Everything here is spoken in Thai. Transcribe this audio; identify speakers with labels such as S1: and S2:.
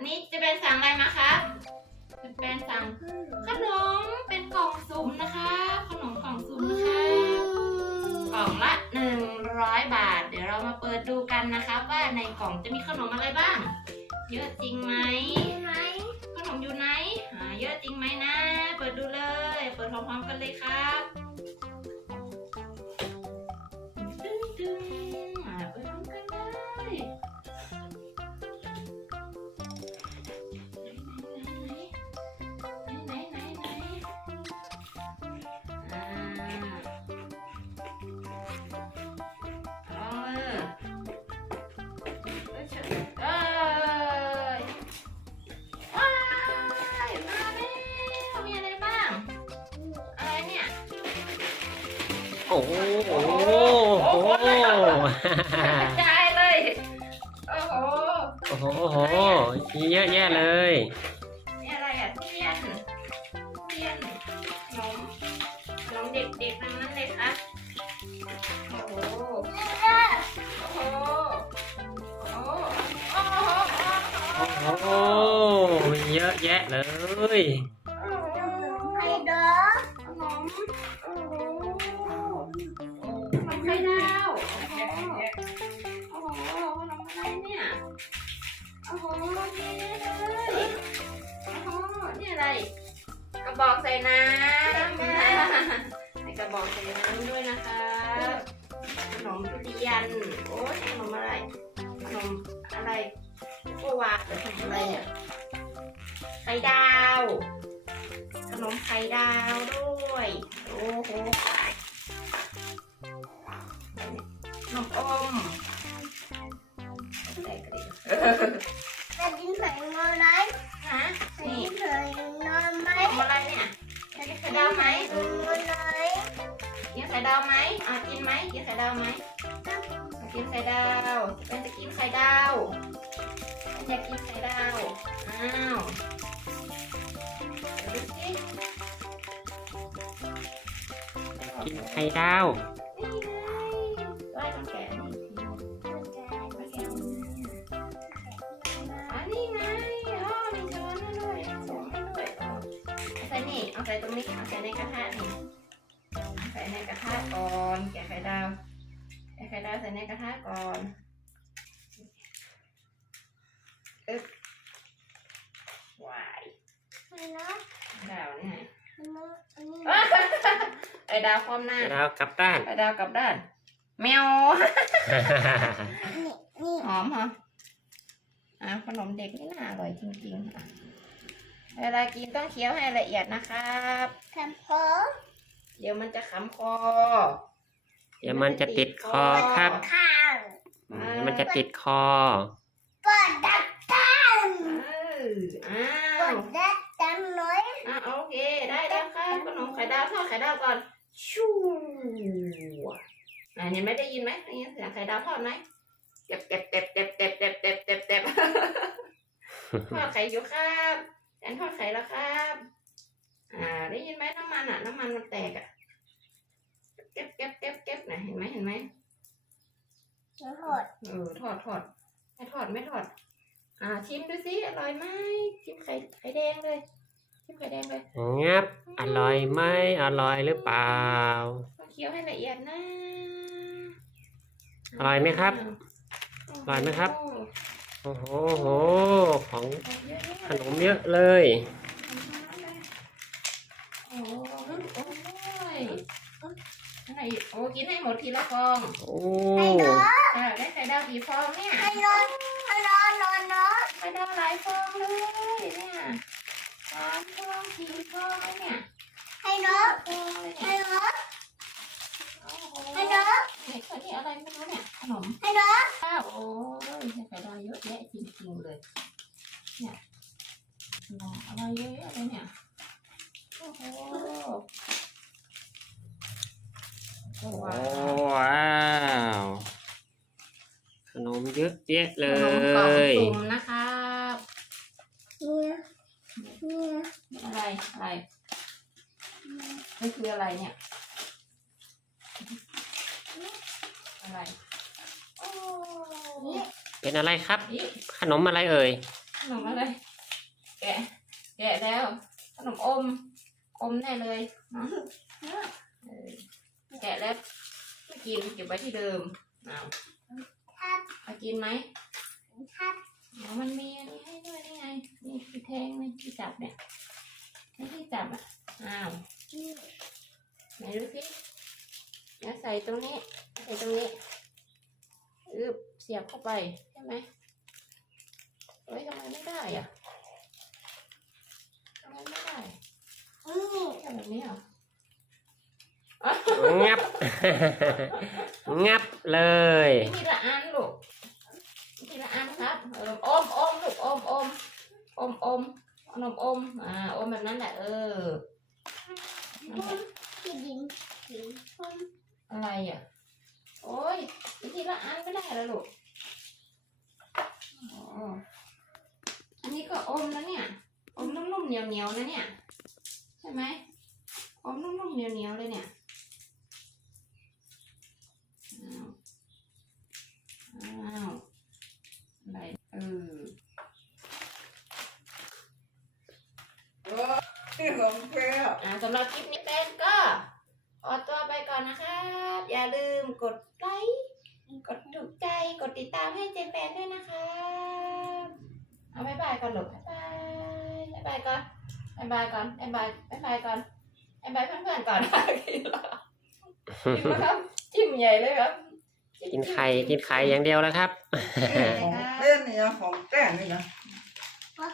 S1: อันนี้จะเป็นสั่งอะไรมาครับจะเป็นสั่งขนมเป็นกล่องสุ่มนะคะ ขนมกล่องสุ่มนะคะกล่องละ 100 บาท เดี๋ยวเรามาเปิดดูกันนะครับว่าในกล่องจะมีขนมอะไรบ้าง เยอะจริงไหมขนมอยู่ไหนหาเยอะจริงไหมนะ เปิดดูเลย เปิดพร้อมๆกันเลยครับ
S2: โอ้โหโอ้โห
S1: โอ้โหกระจายเลย โอ้โห
S2: โอ้โหโอ้โหมีเยอะแยะเลย
S1: นี่อะไรอะเทียนเทียนขนมขนมเด็กๆทั้งนั้นเลยครับโอ้โหโอ้โห โอ้โห โอ้โห
S2: โอ้โหมีเยอะแยะเลย
S1: โอ้โห
S3: ไข่ดอ
S1: ขนม โอ้โหนี่เลยโอ้โหนี่อะไร กระบอกใส่น้ำใส่กระบอกใส่น้ำด้วยนะคะขนมทุเรียนโอ้ยขนมอะไรขนมอะไรโกวาขนมอะไรเนี่ยไข่ดาว ขนมไข่ดาวด้วย โอ้โหขนมอมอ กินไข่ดาวไหมอะกินไหมกินไข่ดาวไหมกินไข่ดาวเป็นจะกินไข่ดาวเป็นอยากกินไข่ดาว อ้าวเดี๋ยวดูสิ
S2: กินไข่ดาว
S1: นี่ไงไล่ต้องแกะนี่ทีมาแกะนี่อะนี่ไงอ๋อมีช้อนให้ด้วยมีสองให้ด้วยอ๋อเอาใส่นี่เอาใส่ตรงนี้ เอาใส่ในกระทะนี่เอา ใส่ในกระทะก่อน แกะไข่ดาวแกะไข่ดาวใส่ในกระทะก่อนอึ๊บวาย
S3: ไม่เนาะ
S1: ดาวนี่ไง
S3: อันนี้
S1: ไอ้ดาวคว่ำหน้า
S2: ไข่ดาวกลับด้าน
S1: ไอ้ดาวกลับด้าน แมว
S3: นี่นี่
S1: หอมเหรออ่าขนมเด็กนี่น่าอร่อยจริงๆอะเวลากินต้องเคี้ยวให้ละเอียดนะครับ
S3: ทำพอ
S1: เดี๋ยวมันจะขำคอ
S2: เดี๋ยวมันจะติดคอครับ
S3: ข้าง
S2: เดี๋ยวมันจะติดคอ
S3: ปอดดักตัน
S1: เอออ้า
S3: ปอ
S1: ว
S3: ดดักตันน้อย
S1: อะโอเค ได้แล้วครับขนมไข่ดาวทอดไข่ดาวก่อน ชูอะเห็นไหมได้ยินไหมได้ยินเสียงไข่ดาวทอดไหมเต็บเต็บเต็บเต็บเต็บเต็บเต็บเต็บเต็บทอดไข่อยู่ครับแอนทอดไข่แล้วครับ อ่า ได้ยินไหมน้ำมันอะ น้ำมันมันแตกอะ เก็บเก็บเก็บเก็บนะเห็นไหมเห็นไหม
S3: แล้วหด
S1: เออทอดทอดไม่ทอดไม่ทอด อ่า ชิมดูสิอร่อยไหมชิมไข่ไข่แดงเลยชิมไข่แดงเลย
S2: งับอร่อยไหมอร่อยหรือเปล่า
S1: ต้องเคี้ยวให้ละเอียดนะ
S2: อร่อยไหมครับอร่อยไหมครับ
S1: โอ้โห
S2: โอ้โหของ
S1: เยอะๆ
S2: ขนมเยอะเลย
S1: โอ้โหโอ้ยอะ ไรอีกโอ้กินให้หมดทีละฟอง
S2: โอ้
S3: ไข่ดอ
S1: อ่าได้ไข่ดาวกี่ฟองเนี่ย
S3: ไข่ดอไข่ดอนอนเนาะ
S1: ไข่ดาวหลายฟองเลยเนี่ยสามฟองสี่ฟองเลยเนี่ย
S3: ไข่ดอ
S1: ฟองเลย
S3: ไข่
S1: เนี่ย
S3: ดอ
S1: โอ้โห
S3: ไข่ดอ
S1: เด็กคนนี้อะไรไม่รู้เนี่ยขนม
S3: ไข่ดอ
S1: ข้าวโอ้ยไข่ดาวเยอะแยะจริงๆเลยเนี่ยขนมอะไรเยอะแยะเลยเนี่ยโอ้โหโอ้
S2: โอ้
S1: ว้าว
S2: ว้าวขนมเยอะแยะเล
S1: ขนมกล่อง
S2: ย
S1: สุ่มนะครับ
S3: เนี่ยเนี่ย
S1: อะไรอะไรนี่คืออะไรเนี่ยอะไรโอ้
S3: เนี่ย
S2: เป็นอะไรครับ
S1: นี่
S2: ขนมอะไรเอ่ย
S3: ข
S1: ขนมอะไรแกะแกะแล้วขนมอมอมแน่เลยเนาะเออแกะแล้วไม่ กินเก็บไว้ที่เดิมเอา
S3: ครับ
S1: เอากินไหม
S3: ครับ
S1: เดี๋ยวมันมีอันนี้ให้ด้วยนี่ไง นี่ที่แทงนี่ที่จับเนี่ยนี่ที่จับอะอ้าว
S3: นี่
S1: ไหนดูสิแล้วใส่ตรงนี้ ใส่ตรงนี้อึบเสียบเข้าไปใช่ไหมเฮ้ยทำไมไม่ได้อะทำไมไม่ได้
S3: นี่
S1: ทำแบบนี้เหรอ
S2: งับ งับเลย
S1: ทีละอันลูกทีละอันครับเอออมอมลูกอมอมอมอมขนมอมอ่าอมแบบนั้นแหละเออนั่นแหละ
S3: ที่ดินดินคน
S1: อะไรอะโอ้ยทีละอันไม่ได้แล้วลูกอ๋ออันนี้ก็อมแล้วเนี่ยอมนุ่มๆเหนียวๆนะเนี่ยใช่ไหมอมนุ่มๆเหนียวๆเลยเนี่ยอ้าวอ้าวอะไรเออ
S4: ของแก้ว
S1: อ่าสำหรับคลิปนี้เป็นก็ขอตัวไปก่อนนะครับ อย่าลืมกดไลค์กดถูกใจกดติดตามให้เจแปนด้วยนะครับเอาบายบายก่อนลูกบายบายบายบายก่อนบายบายก่อนบายบายบายบายก่อนบายบายเพื่อนๆก่อนกินแล้วกินแล้วครับจิ้มใหญ่เลยครับจิ้ม
S2: กินไข่กินไข่อย่างเดียวแล้วครับ
S1: จิ้มเลยครับ
S4: เล่นเนี่ยของแก้นี่นะ
S3: ว่า